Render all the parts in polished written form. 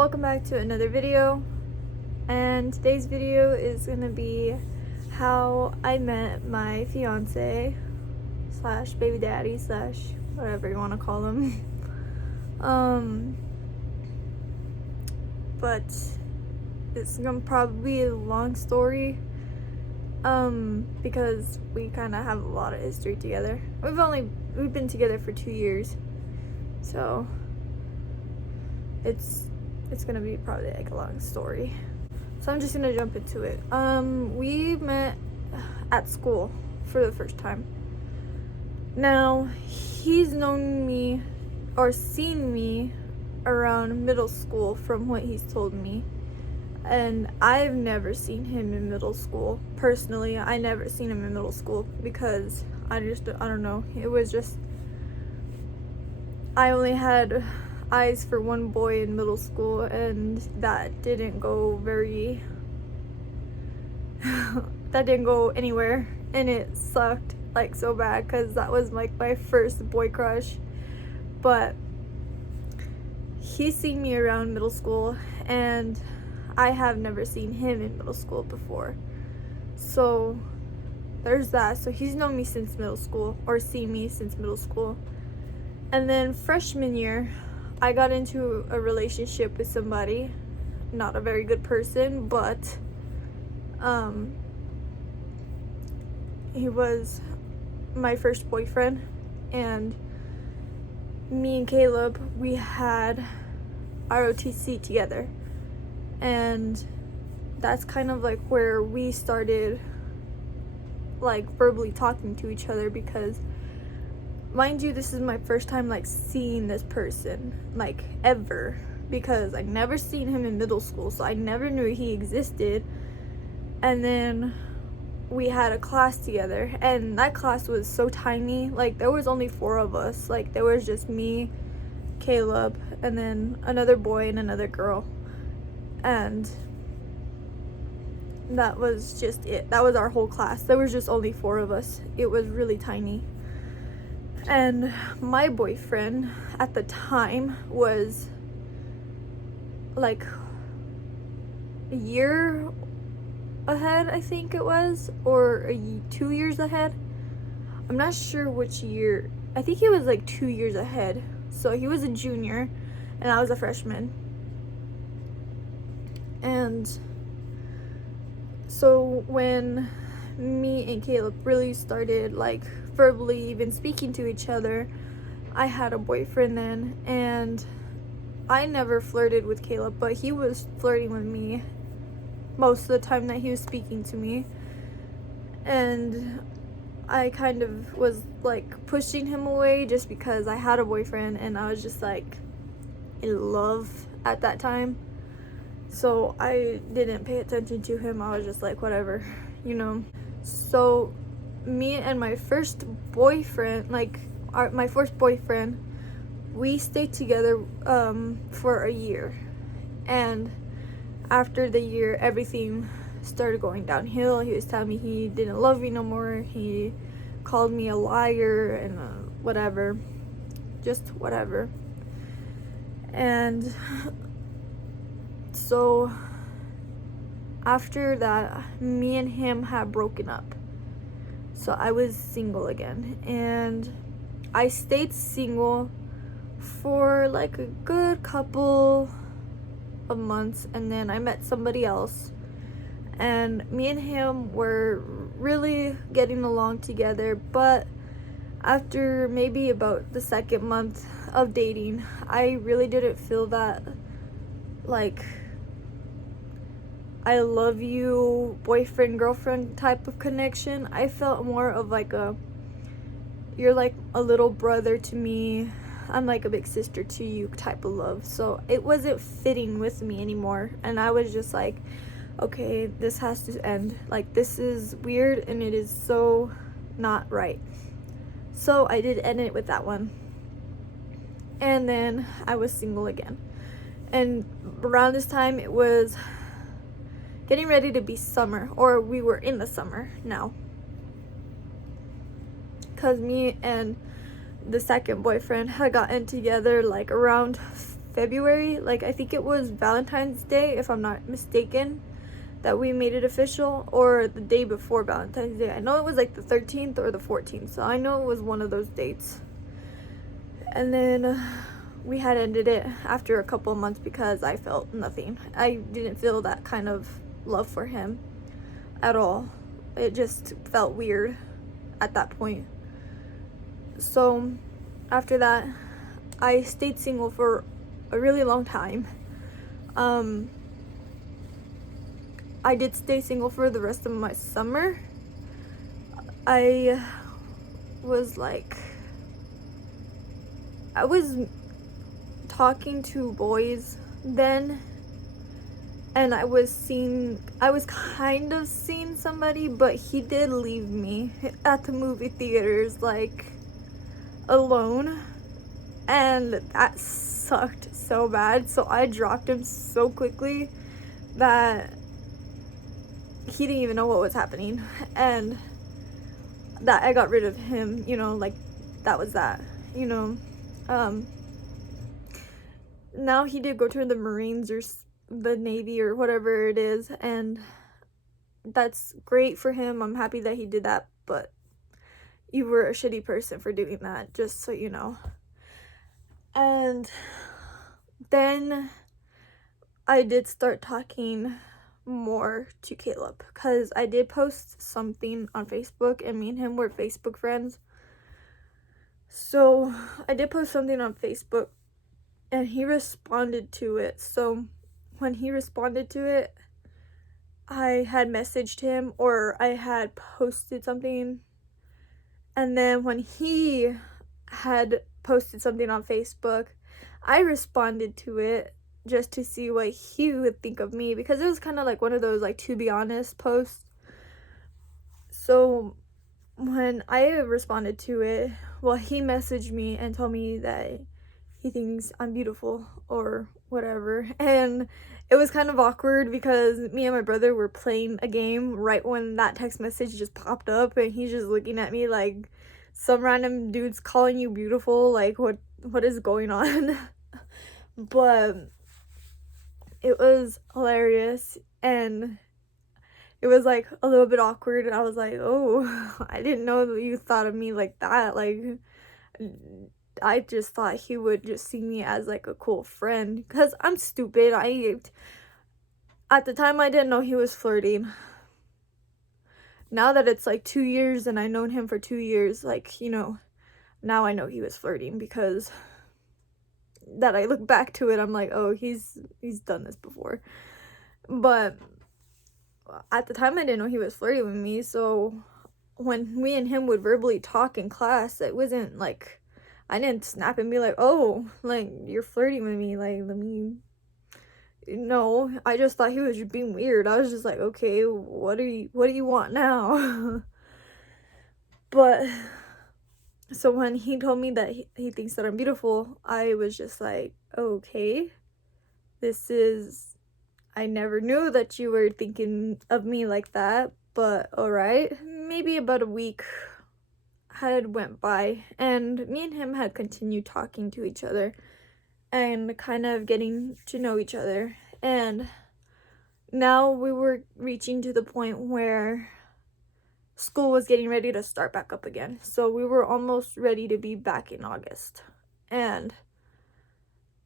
Welcome back to another video, and today's video is gonna be how I met my fiance slash baby daddy slash whatever you want to call him. But it's gonna probably be a long story because we kind of have a lot of history together. We've been together for 2 years, so it's gonna be probably like a long story. So I'm just gonna jump into it. We met at school for the first time. Now, he's known me or seen me around middle school from what he's told me. And I've never seen him in middle school. Personally, I never seen him in middle school because I don't know. It was just, I only had eyes for one boy in middle school, and that didn't go anywhere, and it sucked like so bad because that was like my first boy crush. But he's seen me around middle school, and I have never seen him in middle school before. So there's that. So he's known me since middle school, or seen me since middle school. And then freshman year, I got into a relationship with somebody, not a very good person, but he was my first boyfriend. And me and Caleb, we had ROTC together, and that's kind of like where we started like verbally talking to each other, because mind you, this is my first time like seeing this person like ever, because I never seen him in middle school, so I never knew he existed. And then we had a class together, and that class was so tiny. Like, there was only 4 of us. Like, there was just me, Caleb, and then another boy and another girl, and that was just it. That was our whole class. There was just only 4 of us. It was really tiny. And my boyfriend at the time was like a year ahead, I think it was, or 2 years ahead. I'm not sure which year. I think he was like 2 years ahead. So he was a junior and I was a freshman. And so when me and Caleb really started like verbally even speaking to each other, I had a boyfriend then, and I never flirted with Caleb, but he was flirting with me most of the time that he was speaking to me. And I kind of was like pushing him away just because I had a boyfriend, and I was just like in love at that time. So I didn't pay attention to him. I was just like, whatever, you know. So me and my first boyfriend, my first boyfriend, we stayed together for a year. And after the year, everything started going downhill. He was telling me he didn't love me no more. He called me a liar and whatever, just whatever. And so after that, me and him had broken up. So I was single again, and I stayed single for like a good couple of months, and then I met somebody else, and me and him were really getting along together. But after maybe about the 2nd month of dating, I really didn't feel that like I love you boyfriend girlfriend type of connection. I felt more of like you're like a little brother to me, I'm like a big sister to you type of love. So it wasn't fitting with me anymore, and I was just like, okay, this has to end. Like, this is weird and it is so not right. So I did end it with that one, and then I was single again. And around this time, it was getting ready to be summer, or we were in the summer now, because me and the second boyfriend had gotten together like around February, like I think it was Valentine's Day if I'm not mistaken, that we made it official, or the day before Valentine's Day. I know it was like the 13th or the 14th, so I know it was one of those dates. And then we had ended it after a couple of months because I felt nothing. I didn't feel that kind of love for him at all. It just felt weird at that point. So after that, I stayed single for a really long time. I did stay single for the rest of my summer. I was talking to boys then, and I was kind of seeing somebody, but he did leave me at the movie theaters, like, alone, and that sucked so bad. So I dropped him so quickly that he didn't even know what was happening, and that I got rid of him, you know, like, that was that, you know. Now he did go to the Marines or the Navy or whatever it is, and that's great for him. I'm happy that he did that, but you were a shitty person for doing that, just so you know. And then I did start talking more to Caleb because I did post something on Facebook, and me and him were Facebook friends. So I did post something on Facebook, and he responded to it. So when he responded to it, I had messaged him, or I had posted something, and then when he had posted something on Facebook, I responded to it just to see what he would think of me, because it was kind of like one of those, like, to be honest posts. So when I responded to it, well, he messaged me and told me that he thinks I'm beautiful or whatever, and it was kind of awkward because me and my brother were playing a game right when that text message just popped up, and he's just looking at me like some random dude's calling you beautiful, like what is going on? But it was hilarious, and it was like a little bit awkward, and I was like, oh, I didn't know that you thought of me like that. Like, I just thought he would just see me as like a cool friend, because I'm stupid. At the time, I didn't know he was flirting. Now that it's like 2 years and I've known him for 2 years, like, you know, now I know he was flirting, because that I look back to it, I'm like, oh, he's done this before. But at the time, I didn't know he was flirting with me. So when me and him would verbally talk in class, it wasn't like I didn't snap and be like, oh, like, you're flirting with me, like, let me. No, I just thought he was just being weird. I was just like, okay, what do you want now? But so when he told me that he thinks that I'm beautiful, I was just like, okay, I never knew that you were thinking of me like that, but all right. Maybe about a week had went by, and me and him had continued talking to each other and kind of getting to know each other. And now we were reaching to the point where school was getting ready to start back up again. So we were almost ready to be back in August. And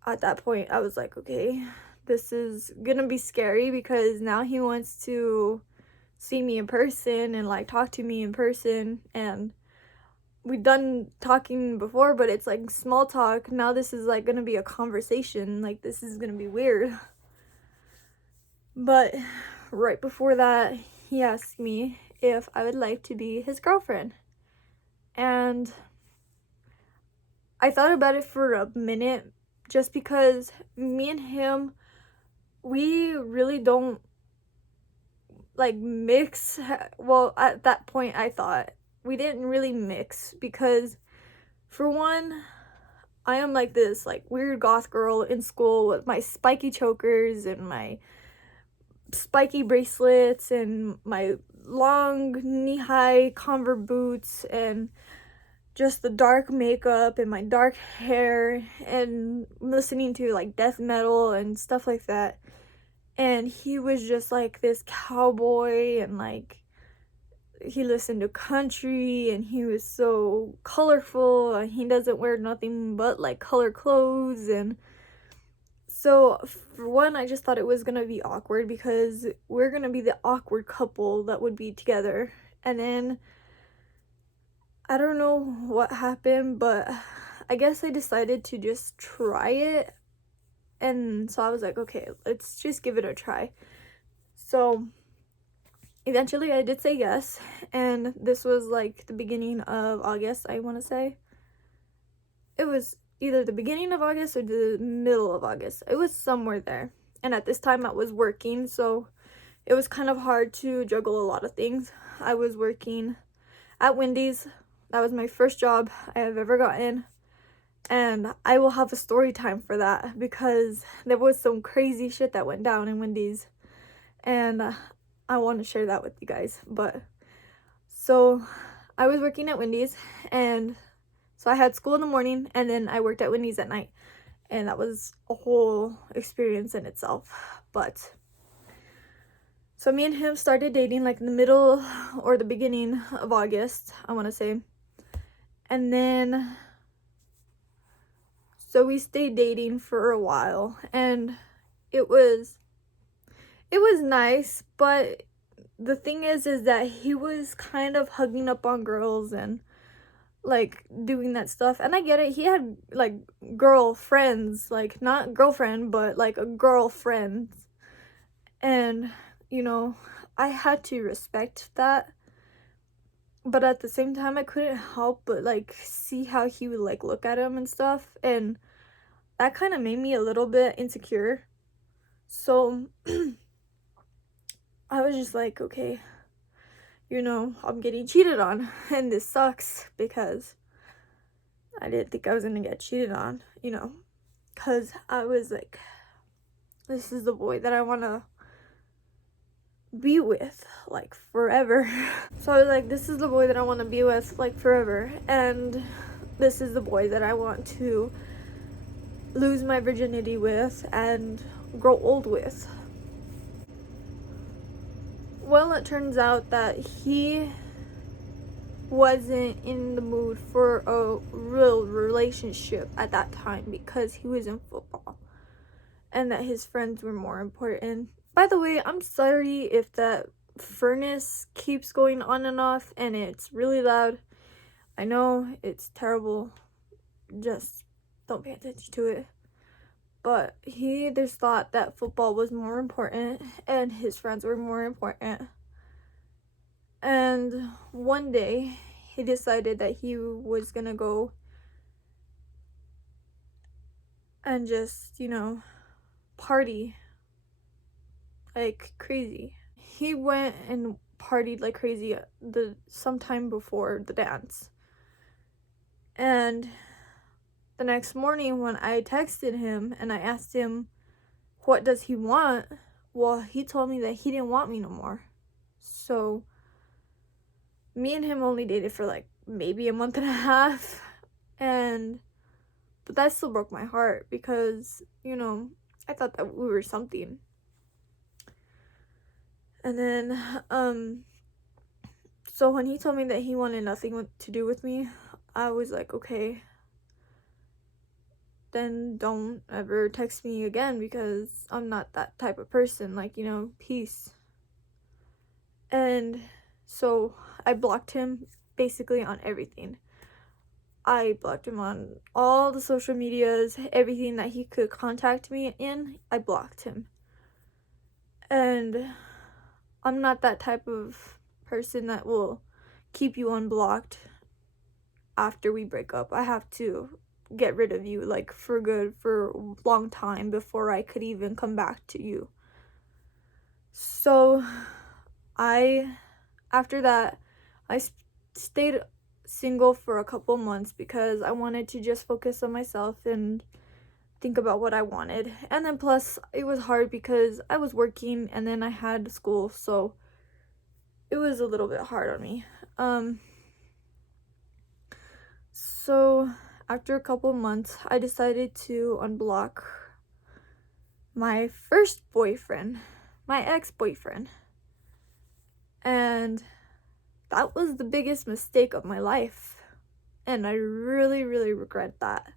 at that point, I was like, okay, this is gonna be scary, because now he wants to see me in person and like talk to me in person, and we've done talking before, but it's like small talk. Now this is like gonna be a conversation. Like, this is gonna be weird. But right before that, he asked me if I would like to be his girlfriend, and I thought about it for a minute, just because me and him, we really don't like mix. Well, at that point, I thought we didn't really mix, because for one, I am like this like weird goth girl in school with my spiky chokers and my spiky bracelets and my long knee-high Converse boots, and just the dark makeup and my dark hair and listening to like death metal and stuff like that. And he was just like this cowboy, and like he listened to country, and he was so colorful, and he doesn't wear nothing but like color clothes. And so for one, I just thought it was gonna be awkward because we're gonna be the awkward couple that would be together. And then I don't know what happened, but I guess I decided to just try it. And so I was like, okay, let's just give it a try. So eventually I did say yes. And this was like the beginning of August, I want to say. It was either the beginning of August or the middle of August. It was somewhere there. And at this time I was working, so it was kind of hard to juggle a lot of things. I was working at Wendy's. That was my first job I have ever gotten, and I will have a story time for that because there was some crazy shit that went down in Wendy's, and I want to share that with you guys. But so I was working at Wendy's, and so I had school in the morning, and then I worked at Wendy's at night, and that was a whole experience in itself. But so me and him started dating like in the middle or the beginning of August, I want to say. And then so we stayed dating for a while, and it was nice, but the thing is that he was kind of hugging up on girls and like doing that stuff. And I get it, he had like girlfriends, like not girlfriend, but like a girlfriend. And you know, I had to respect that, but at the same time I couldn't help but like see how he would like look at him and stuff, and that kind of made me a little bit insecure. So I was just like, okay, you know, I'm getting cheated on, and this sucks because I didn't think I was gonna get cheated on, you know, because I was like, this is the boy that I want to be with like forever. So I was like, this is the boy that I want to be with like forever, and this is the boy that I want to lose my virginity with and grow old with. Well, it turns out that he wasn't in the mood for a real relationship at that time because he was in football, and that his friends were more important. By the way, I'm sorry if that furnace keeps going on and off and it's really loud. I know it's terrible. Just don't pay attention to it. But he just thought that football was more important and his friends were more important. And one day he decided that he was gonna go and just, you know, party like crazy. He went and partied like crazy sometime before the dance. And the next morning when I texted him and I asked him what does he want, well, he told me that he didn't want me no more. So me and him only dated for like maybe a month and a half, but that still broke my heart because, you know, I thought that we were something. And then so when he told me that he wanted nothing to do with me, I was like, okay, then don't ever text me again because I'm not that type of person. Like, you know, peace. And so I blocked him basically on everything. I blocked him on all the social medias, everything that he could contact me in, I blocked him. And I'm not that type of person that will keep you unblocked after we break up. I have to get rid of you like for good for a long time before I could even come back to you. So after that I stayed single for a couple months because I wanted to just focus on myself and think about what I wanted. And then plus it was hard because I was working and then I had school, so it was a little bit hard on me. So after a couple months, I decided to unblock my first boyfriend, my ex-boyfriend. And that was the biggest mistake of my life. And I really, really regret that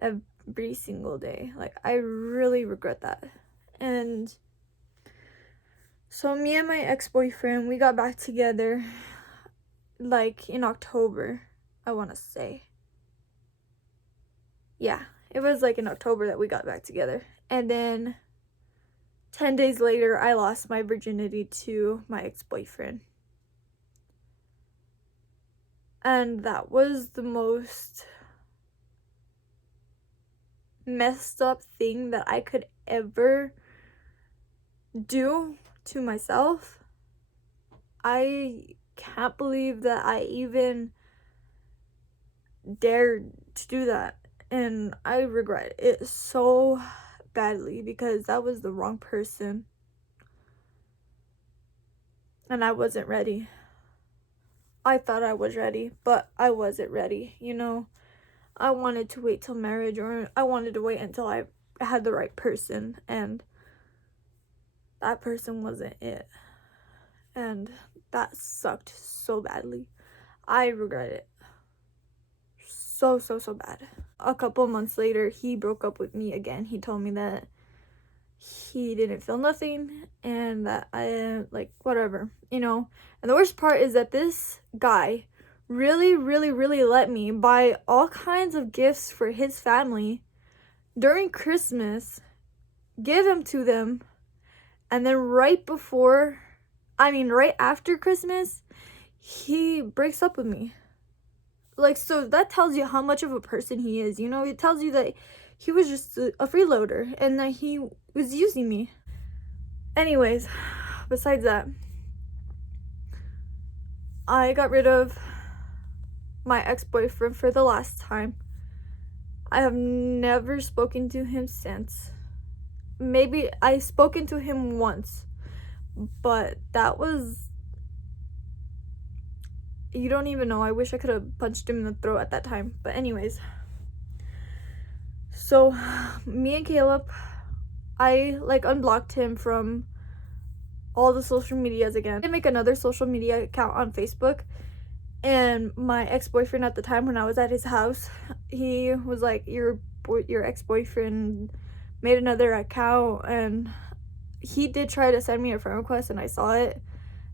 every single day. Like, I really regret that. And so me and my ex-boyfriend, we got back together like in October, I want to say. Yeah, it was like in October that we got back together. And then 10 days later, I lost my virginity to my ex-boyfriend. And that was the most messed up thing that I could ever do to myself. I can't believe that I even dared to do that. And I regret it so badly because that was the wrong person. And I wasn't ready. I thought I was ready, but I wasn't ready, you know? I wanted to wait till marriage, or I wanted to wait until I had the right person, and that person wasn't it. And that sucked so badly. I regret it so bad. A couple months later, he broke up with me again. He told me that he didn't feel nothing and that I, like, whatever, you know? And the worst part is that this guy really let me buy all kinds of gifts for his family during Christmas, give them to them, and then right after Christmas, he breaks up with me. Like, so that tells you how much of a person he is, you know? It tells you that he was just a freeloader and that he was using me. Anyways, besides that, I got rid of my ex-boyfriend for the last time. I have never spoken to him since. Maybe I've spoken to him once, but that was, you don't even know. I wish I could have punched him in the throat at that time. But anyways, so me and Caleb, I like unblocked him from all the social medias again. I make another social media account on Facebook, and my ex-boyfriend at the time, when I was at his house, he was like, your ex-boyfriend made another account, and he did try to send me a friend request, and I saw it,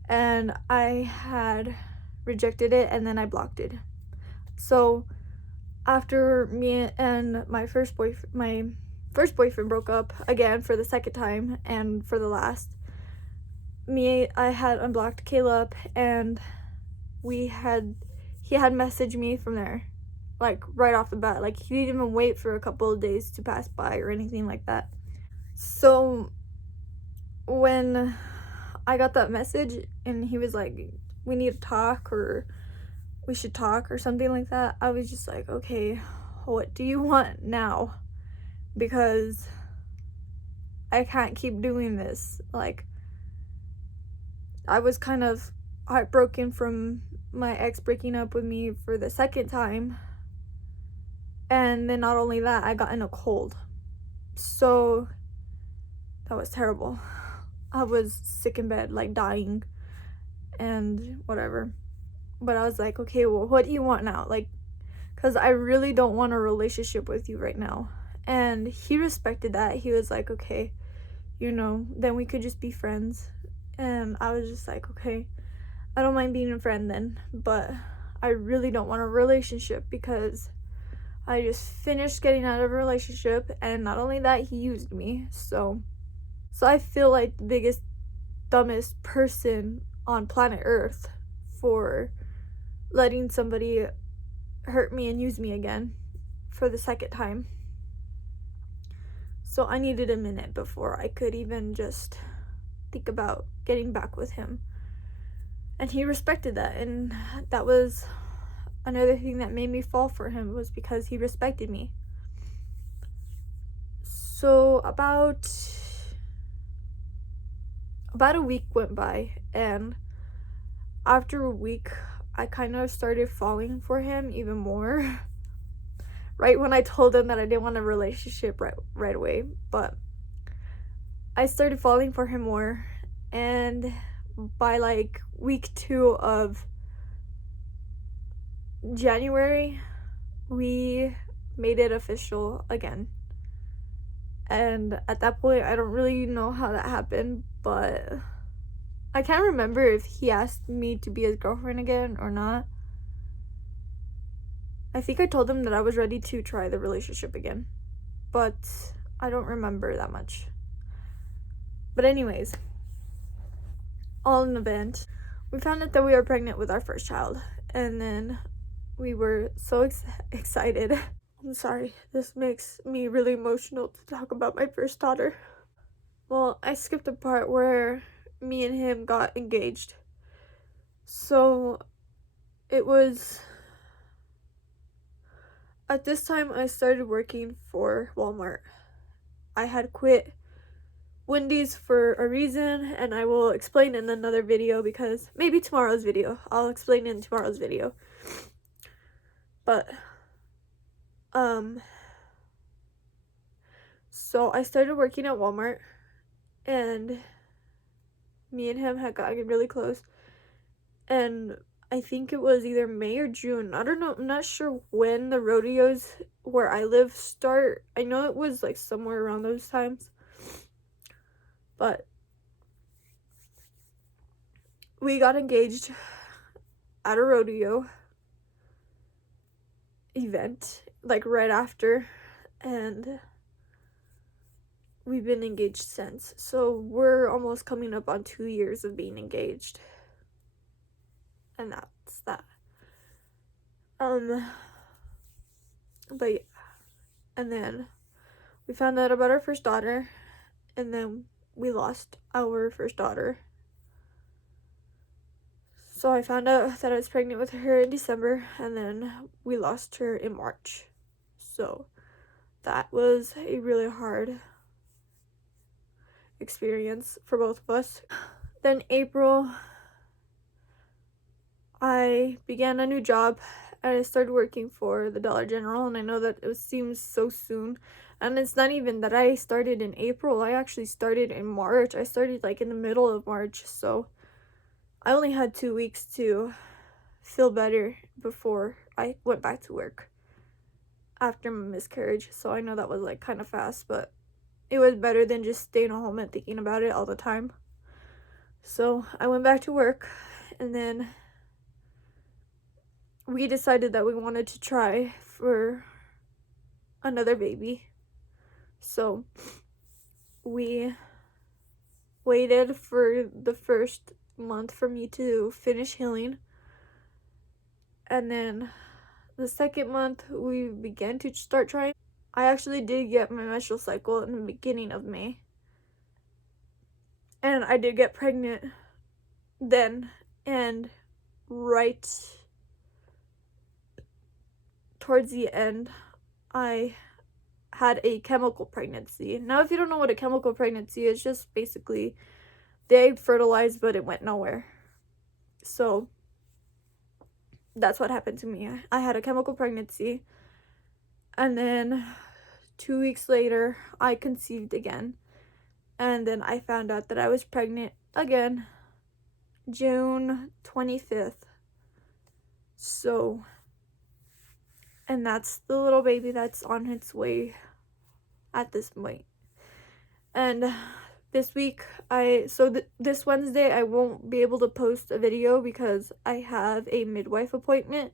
and I had rejected it, and then I blocked it. So after me and my first boyfriend broke up again for the second time and for the last, I had unblocked Caleb, and he had messaged me from there, like right off the bat. Like, he didn't even wait for a couple of days to pass by or anything like that. So when I got that message and he was like, we need to talk, or we should talk, or something like that, I was just like, okay, what do you want now? Because I can't keep doing this. Like, I was kind of heartbroken from my ex breaking up with me for the second time. And then not only that, I got in a cold. So that was terrible. I was sick in bed, like dying and whatever. But I was like, okay, well, what do you want now? Like, because I really don't want a relationship with you right now. And he respected that. He was like, okay, you know, then we could just be friends. And I was just like, okay, I don't mind being a friend then, but I really don't want a relationship, because I just finished getting out of a relationship, and not only that, he used me. So I feel like the biggest, dumbest person on planet Earth for letting somebody hurt me and use me again for the second time. So I needed a minute before I could even just think about getting back with him. And he respected that, and that was another thing that made me fall for him, was because he respected me. So about a week went by, and after a week, I kind of started falling for him even more right when I told him that I didn't want a relationship right away. But I started falling for him more, and by like week 2 of January, we made it official again. And at that point, I don't really know how that happened, but I can't remember if he asked me to be his girlfriend again or not. I think I told him that I was ready to try the relationship again, but I don't remember that much. But anyways, all in the event, we found out that we were pregnant with our first child, and then we were so excited. I'm sorry, this makes me really emotional to talk about my first daughter. Well, I skipped the part where me and him got engaged. So it was at this time I started working for Walmart. I had quit Wendy's for a reason, and I will explain in another video, because maybe tomorrow's video. I'll explain in tomorrow's video. But so I started working at Walmart, and me and him had gotten really close, and I think it was either May or June. I don't know. I'm not sure when the rodeos where I live start. I know it was like somewhere around those times. But we got engaged at a rodeo event, like right after, and we've been engaged since. So we're almost coming up on 2 years of being engaged. And that's that. But yeah. And then we found out about our first daughter, and then we lost our first daughter. So I found out that I was pregnant with her in December, and then we lost her in March. So that was a really hard experience for both of us. Then April, I began a new job, and I started working for the Dollar General, and I know that it seems so soon, and it's not even that I started in April. I actually started in March. I started like in the middle of March, so I only had 2 weeks to feel better before I went back to work after my miscarriage. So I know that was like kind of fast, but it was better than just staying at home and thinking about it all the time. So I went back to work, and then we decided that we wanted to try for another baby. So we waited for the first month for me to finish healing, and then the second month we began to start trying. I actually did get my menstrual cycle in the beginning of May, and I did get pregnant then, and right towards the end I had a chemical pregnancy. Now, if you don't know what a chemical pregnancy is, just basically the egg fertilized but it went nowhere. So that's what happened to me. I had a chemical pregnancy, and then 2 weeks later I conceived again, and then I found out that I was pregnant again June 25th. So, and that's the little baby that's on its way at this point. And this week this Wednesday I won't be able to post a video because I have a midwife appointment.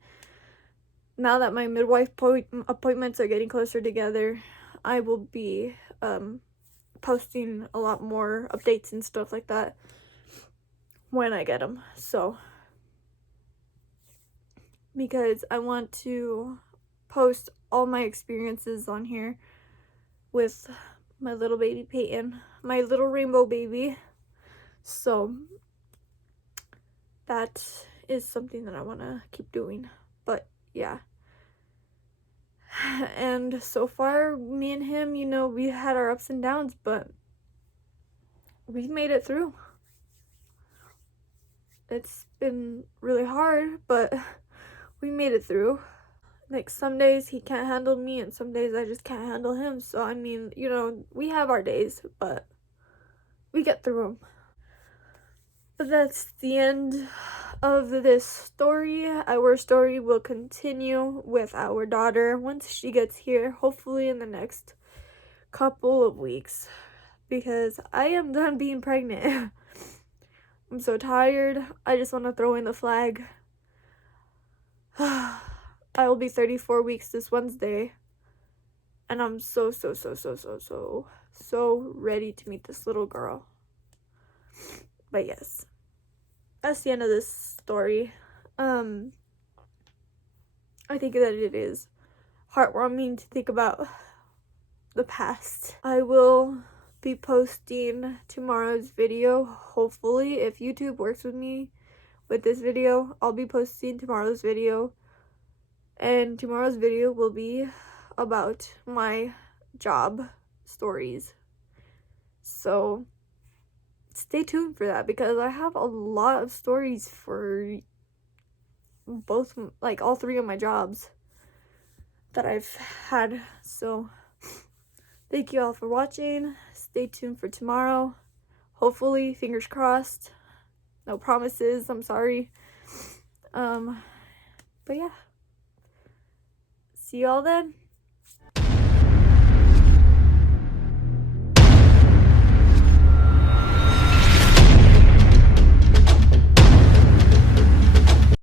Now that my midwife appointments are getting closer together, I will be posting a lot more updates and stuff like that when I get them. So, because I want to post all my experiences on here with my little baby Peyton, my little rainbow baby. So that is something that I want to keep doing. But yeah. And so far, me and him, you know, we had our ups and downs, but we made it through. It's been really hard, but we made it through. Like, some days he can't handle me, and some days I just can't handle him. So, I mean, you know, we have our days, but we get through them. But that's the end of this story. Our story will continue with our daughter once she gets here, hopefully in the next couple of weeks, because I am done being pregnant. I'm so tired. I just want to throw in the flag. I will be 34 weeks this Wednesday, and I'm so ready to meet this little girl. But yes, that's the end of this story. I think that it is heartwarming to think about the past. I will be posting tomorrow's video, hopefully, if YouTube works with me with this video. I'll be posting tomorrow's video, and tomorrow's video will be about my job stories. So stay tuned for that, because I have a lot of stories for both, like, all three of my jobs that I've had. So thank you all for watching. Stay tuned for tomorrow. Hopefully, fingers crossed. No promises, I'm sorry. But yeah. See you all then.